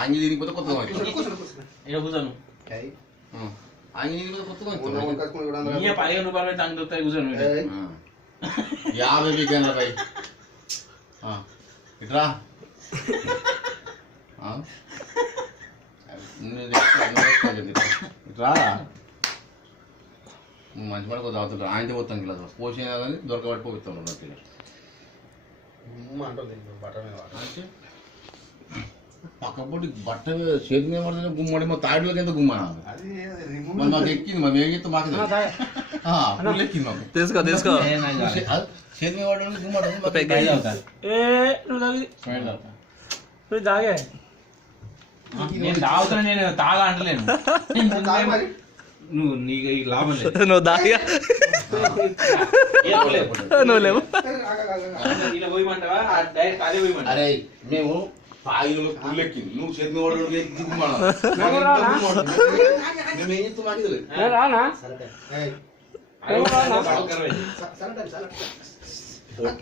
ఆంగి తిరిగిపోతే కొత్తగా ఇక్కడ కూర్చోను ఆంగి తిరిగిపోతే కొత్తగా 15 రూపాయలు పెట్టి అంగ దొరుకుతాయి కూర్చోను 50 వీకెండ్ల పై ఇట్రా ఇట్రా మంచి పడి కొద్దిగా అవుతుంటారు ఆయనతో పోతాం కిలో పోసిన కానీ దొరకబట్టి పోతాం పక్క పొట్టి బట్ట చేతి మీద పడుతుంది గుమ్మడి మా తాడులోకి ఎంత గుమ్మ మాకు ఎక్కింది మా మేము ఎక్కితే మాకు ఎక్కింది మాకు తీసుకో తీసుకో చేతి మీద పడుతుంది గుమ్మడి నువ్వు తాగే నేను తాగుతున్నా నేను తాగా అంటలేను నువ్వు నీకు ఈ లాభం లేదు నువ్వు దాగా నువ్వు లేవు ఇలా పోయమంటావా డైరెక్ట్ అదే పోయమంటా అరే మేము తాగిలో పుల్లెక్కింది నువ్వు చేతి మీద మేము ఏం చెప్తాం మాకు తెలియదు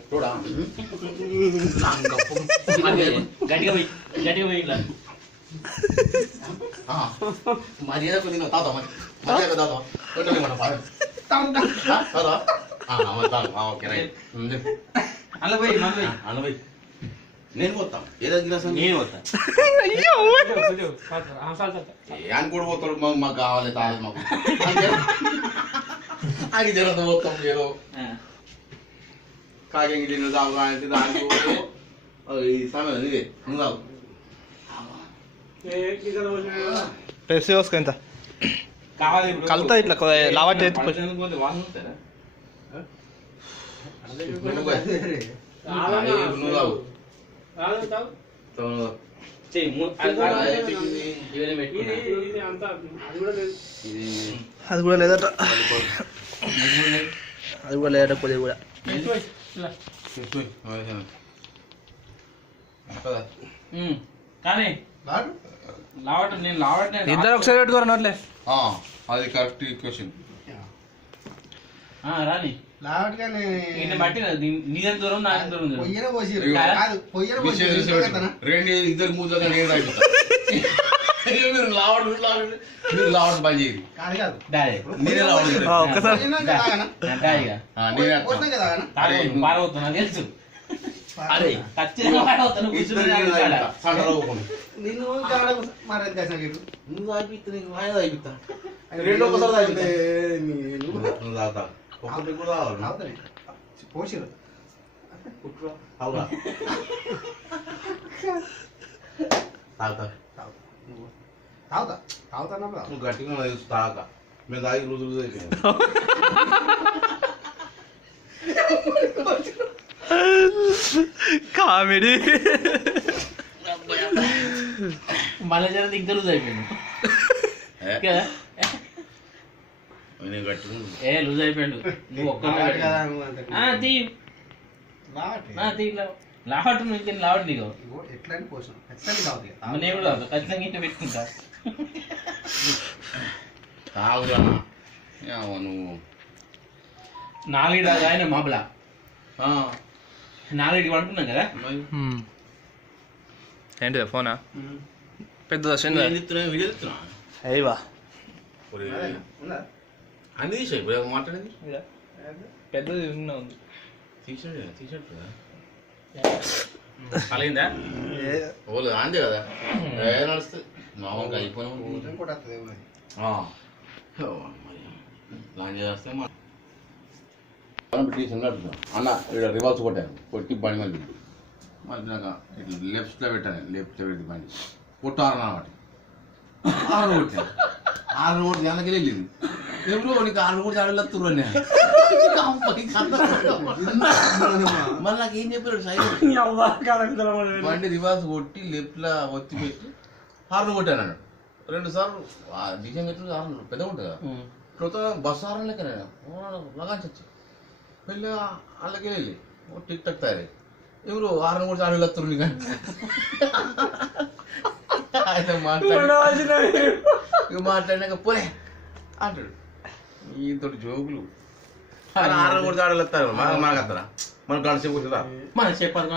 చూడా గట్టిగా పోయి ఇలా మర్యాద కొంచెం తాత మర్యాద తాత ఓకే రైట్ అలా పోయి అన్న పోయి నేను పోతాం ఏదో గిలాస్ నేను పోతా అని కూడా పోతాడు మాకు కావాలి తాగదు మాకు అది జరగదు పోతాం ఏదో కాకి తిన్న తాగు అంటే దానికి ఈ సమయం ఇదే నువ్వు తాగు పెప్సీ పోసుకో ఇంత కావాలి కలుతా ఇట్లా లావట్ అది కూడా లేదట అది కూడా లేదట కొద్దిగా కూడా కానీ లావటం నేను లావటం ఇద్దరు ఒకసారి పెట్టుకోరు నోట్లే అది కరెక్ట్ క్వశ్చన్ రాని బట్టి నీదెంత దూరం నా దూరం రెండు ఇద్దరు మూతగా నేను మీరు లావడం మీరు లావడం పని చేయరు నేనే పారవుతున్నా తెలుసు అరే నిన్ను నువ్వు అయిపోతా నీకు ఆయన అయిపోతా రెండు ఒకసారి అయిపోతా నువ్వు తాగుతా ఒకటి కూడా పోసిరు అవునా తాగుతా నువ్వు గట్టిగా తెలుసు తాగక మేము తాగి రోజు అయిపోయినా కామెడీ మళ్ళీ జర ఇంకా లూజ్ అయిపోయింది లూజ్ అయిపోయాడు నువ్వు లావట్ నుంచి లావట్ నీకు నేను కూడా ఖచ్చితంగా ఇంట్లో పెట్టుకుంటా తాగురా నువ్వు 4 ఆయన మాబలా 4 పడుకున్నాం కదా ఏంటిదా ఫోనా పెద్దదా అయ్యవా అన్ని తీసా మాట్లాడేది పెద్దది ఉంది తీసాడు కలిగిందా ఓలు అంతే కదా నడుస్తుంది మామూలుగా అయిపోయినా లాంజ్ చేస్తే అన్న ఇక్కడ రివర్స్ కొట్టాను కొట్టి బండి మీద మరి నాకు ఇట్లా లెఫ్ట్లో పెట్టాను లెఫ్ట్లో పెట్టి బండి కొట్టారు అన్నమాట 6 కొట్టాను 6 కొట్టి వెనక్కి వెళ్ళింది ఎవరు నీకు 6 కొట్టి అడగలుగుతురు అని మళ్ళీ నాకు ఏం చెప్పాడు సైడ్ బండి రివర్స్ కొట్టి లెఫ్ట్లో ఒత్తి పెట్టి 6 కొట్టాను అన్నాడు 2 సార్లు డిజైన్ పెట్టి 6 పెద్ద ఉంటుంది కదా కొత్త బస్సు 6 లెక్క లగాన్స్ వచ్చి వెళ్ళి వాళ్ళకి వెళ్ళి టిక్ టక్ తయారై ఎవరు 6 కూడా అడగలుగుతురు నీకు ఆయన మాట్లాడినాక పోలే అంటాడు ఈతో జోకులు 6 కూడా అడగలుగుతారు మనకు వస్తారా మన గంట సేపు కూర్చుందా మన చెప్పారు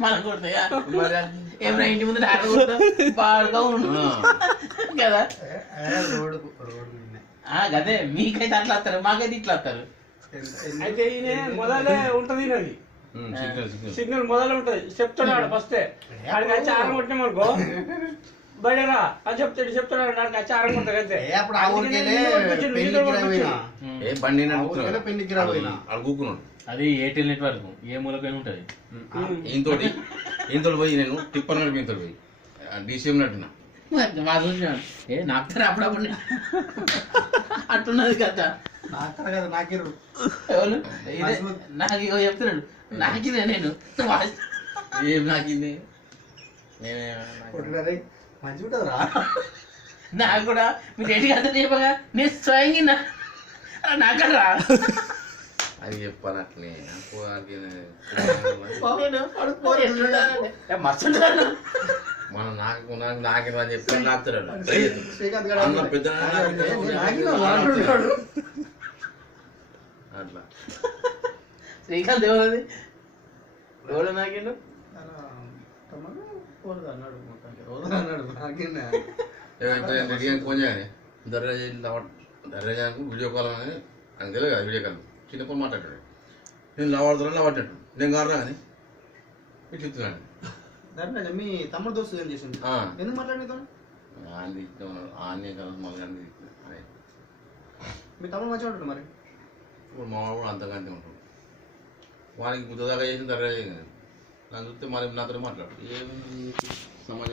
మనం కొడతాయా మరి ఏమైనా ఇంటి ముందు ఆడ కొడతా బాగా ఉండు కదా రోడ్డు గదే మీకైతే అట్లా వస్తారు మాకైతే ఇట్లా వస్తారు అయితే ఈయన మొదలే ఉంటది ఈయనది సిగ్నల్ మొదలు ఉంటది చెప్తున్నాడు ఫస్ట్ ఆడికి వచ్చి ఆరం కొట్టినామనుకో బయటరా అని చెప్తాడు ఆడికి వచ్చి ఆరం కొడతాడు అంతే అప్పుడు ఆ ఊరికెళ్ళే పెళ్లికి పోయినా ఏ బండి పెళ్లికి పోయినా అడుగుకున్నాడు అది ఎయిర్టెల్ నెట్వర్క్ ఏ మూలకైనా ఉంటది ఈయనతోటి పోయి నేను టిప్పర్ నడిపి ఈయనతో పోయి డిసిఎం నడిపిన మా చూసినాడు ఏ నాకుతారు అప్పుడప్పుడు అట్టున్నది కదా నాకర కదా నాకిరు ఎవరు ఇదే నాకు ఇగో చెప్తున్నాడు నాకిదే నేను ఏం నాకింది మంచిగా ఉంటుందిరా నాకు కూడా మీరు ఏంటి కదా చెప్పగా నేను స్వయంగా నాకరా అది చెప్పాను అట్లే మస్తు మనం నాకేమని చెప్పి నాకుతారు శ్రీకాంత్ పెద్ద అంటున్నాడు అట్లా శ్రీకాంత్ ఎవరది ఎవరు నాకేను అన్నాడు నాకేనా రెడీ అని ఫోన్ చేయాలి దర్రాజాకు వీడియో కాల్ అని అని తెలియదు కదా వీడియో కాల్ చిన్నప్పుడు మాట్లాడాడు నేను లవాడుతున్నా లవాడినట్టు నేను కాదు కానీ ఇట్లా ఇస్తున్నాను దాంట్లో మీ తమ్ముడు దోస్తు ఏం చేసింది ఎందుకు మాట్లాడినావు ఆన్ని ఆన్నే కదా మళ్ళీ మీ తమ్ముడు మంచిగా ఉంటాడు మరి ఇప్పుడు మా వాడు కూడా అంతకంటే ఉంటాడు వానికి గుర్తుదాకా చేసిన తర్వాత నన్ను చూస్తే మరి నాతో మాట్లాడు ఏం సమాజం